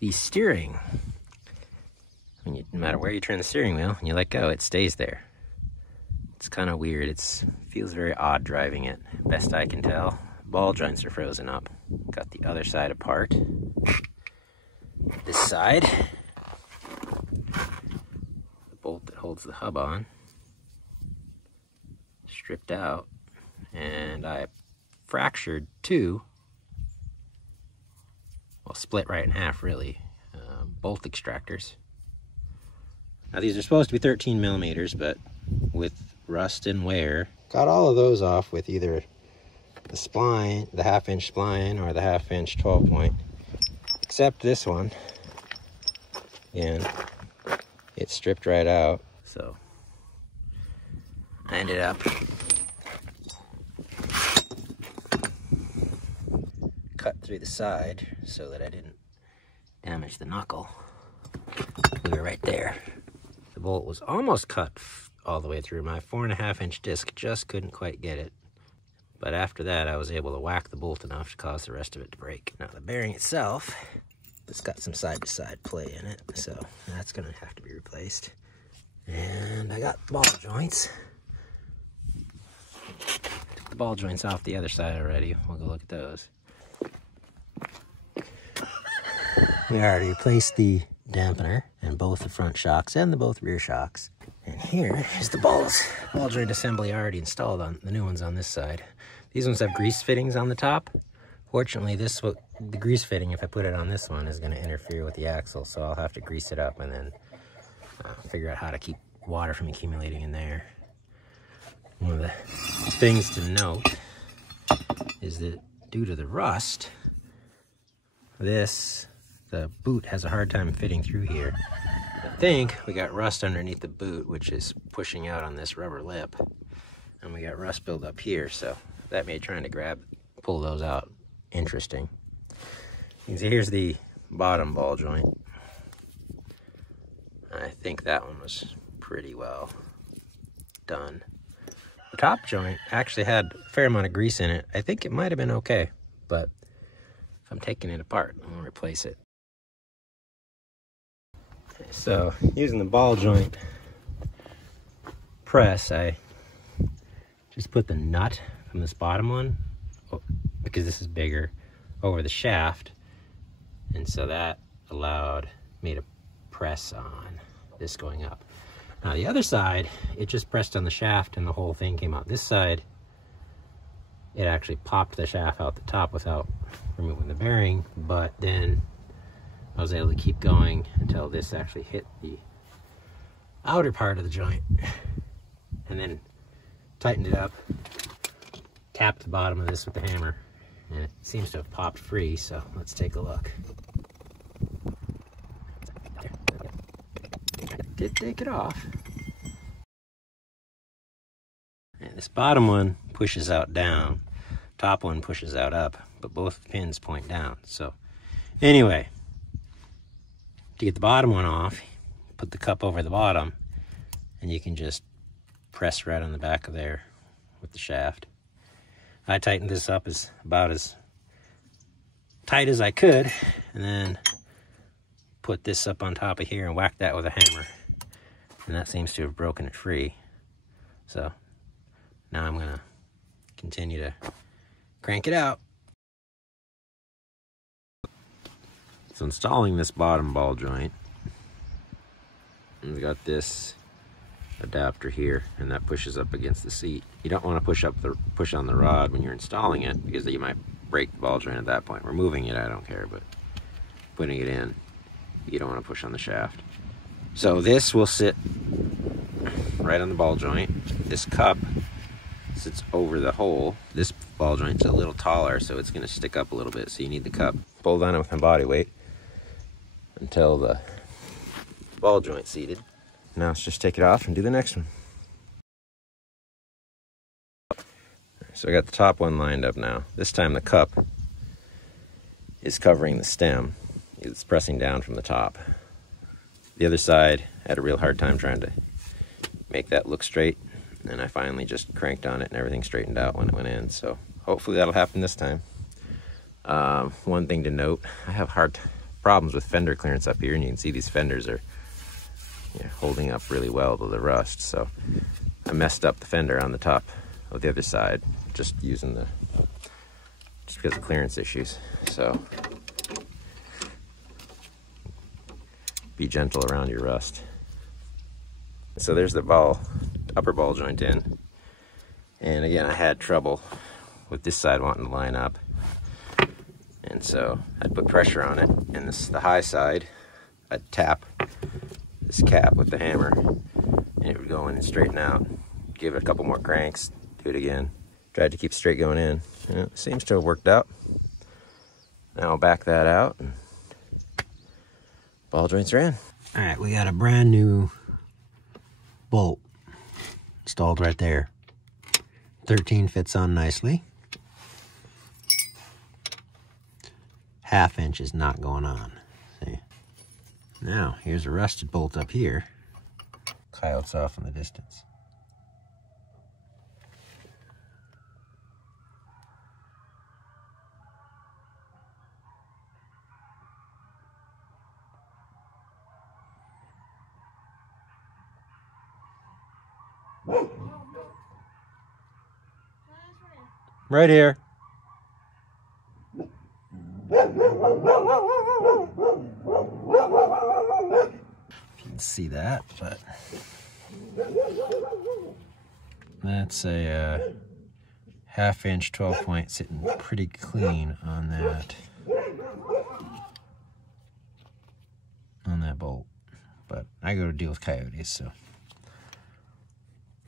the steering. No matter where you turn the steering wheel and you let go, it stays there. It's kind of weird. It feels very odd driving it. Best I can tell, ball joints are frozen up. Got the other side apart. This side, the bolt that holds the hub on, stripped out, and I fractured two, well, split right in half really, bolt extractors. Now these are supposed to be 13 millimeters, but with rust and wear, got all of those off with either the spline, the 1/2 inch spline, or the 1/2 inch 12 point, except this one, and it stripped right out. So I ended up cut through the side so that I didn't damage the knuckle. We were right there. The bolt was almost cut all the way through. My 4.5 inch disc just couldn't quite get it. But after that, I was able to whack the bolt enough to cause the rest of it to break. Now the bearing itself, it's got some side-to-side play in it, so that's gonna have to be replaced. And I got the ball joints. Took the ball joints off the other side already. We'll go look at those. We already replaced the dampener and both the front shocks and the both rear shocks. And here is the ball joint assembly already installed on the new ones on this side. These ones have grease fittings on the top. Fortunately, the grease fitting, if I put it on this one, is going to interfere with the axle, so I'll have to grease it up and then figure out how to keep water from accumulating in there. One of the things to note is that due to the rust, the boot has a hard time fitting through here. I think we got rust underneath the boot, which is pushing out on this rubber lip, and we got rust build up here, so that made trying to pull those out interesting. You can see here's the bottom ball joint. I think that one was pretty well done. The top joint actually had a fair amount of grease in it. I think it might have been okay, but if I'm taking it apart, I'm gonna replace it. So using the ball joint press, I just put the nut from this bottom one, because this is bigger, over the shaft, and so that allowed me to press on this going up. Now the other side, it just pressed on the shaft and the whole thing came out. This side, it actually popped the shaft out the top without removing the bearing, but then I was able to keep going until this actually hit the outer part of the joint, and then tightened it up, tapped the bottom of this with the hammer, and it seems to have popped free, so let's take a look. Did take it off. And this bottom one pushes out down, top one pushes out up, but both pins point down. So anyway, to get the bottom one off, put the cup over the bottom, and you can just press right on the back of there with the shaft. I tightened this up about as tight as I could, and then put this up on top of here and whacked that with a hammer. And that seems to have broken it free. So now I'm gonna continue to crank it out. So installing this bottom ball joint, we've got this adapter here, and that pushes up against the seat. You don't want to push on the rod when you're installing it, because you might break the ball joint at that point. Removing it, I don't care, but putting it in, you don't want to push on the shaft. So this will sit right on the ball joint. This cup sits over the hole. This ball joint's a little taller, so it's going to stick up a little bit, so you need the cup pulled on it with my body weight until the ball joint's seated. Now let's just take it off and do the next one. So I got the top one lined up now. This time the cup is covering the stem. It's pressing down from the top. The other side, I had a real hard time trying to make that look straight, and I finally just cranked on it and everything straightened out when it went in. So hopefully that'll happen this time. One thing to note, I have a hard problems with fender clearance up here, and you can see these fenders are holding up really well to the rust. So I messed up the fender on the top of the other side, just because of clearance issues. So be gentle around your rust. So there's the upper ball joint in. And again, I had trouble with this side wanting to line up. And so I'd put pressure on it, and the high side, I'd tap this cap with the hammer, and it would go in and straighten out. Give it a couple more cranks, do it again. Tried to keep straight going in. It seems to have worked out. Now I'll back that out, and ball joints are in. All right, we got a brand new bolt installed right there. 13 fits on nicely. 1/2 inch is not going on. See? Now, here's a rusted bolt up here. Coyotes off in the distance. Right here. You can see that, but that's a 1/2 inch 12 point sitting pretty clean on that bolt. But I go to deal with coyotes, so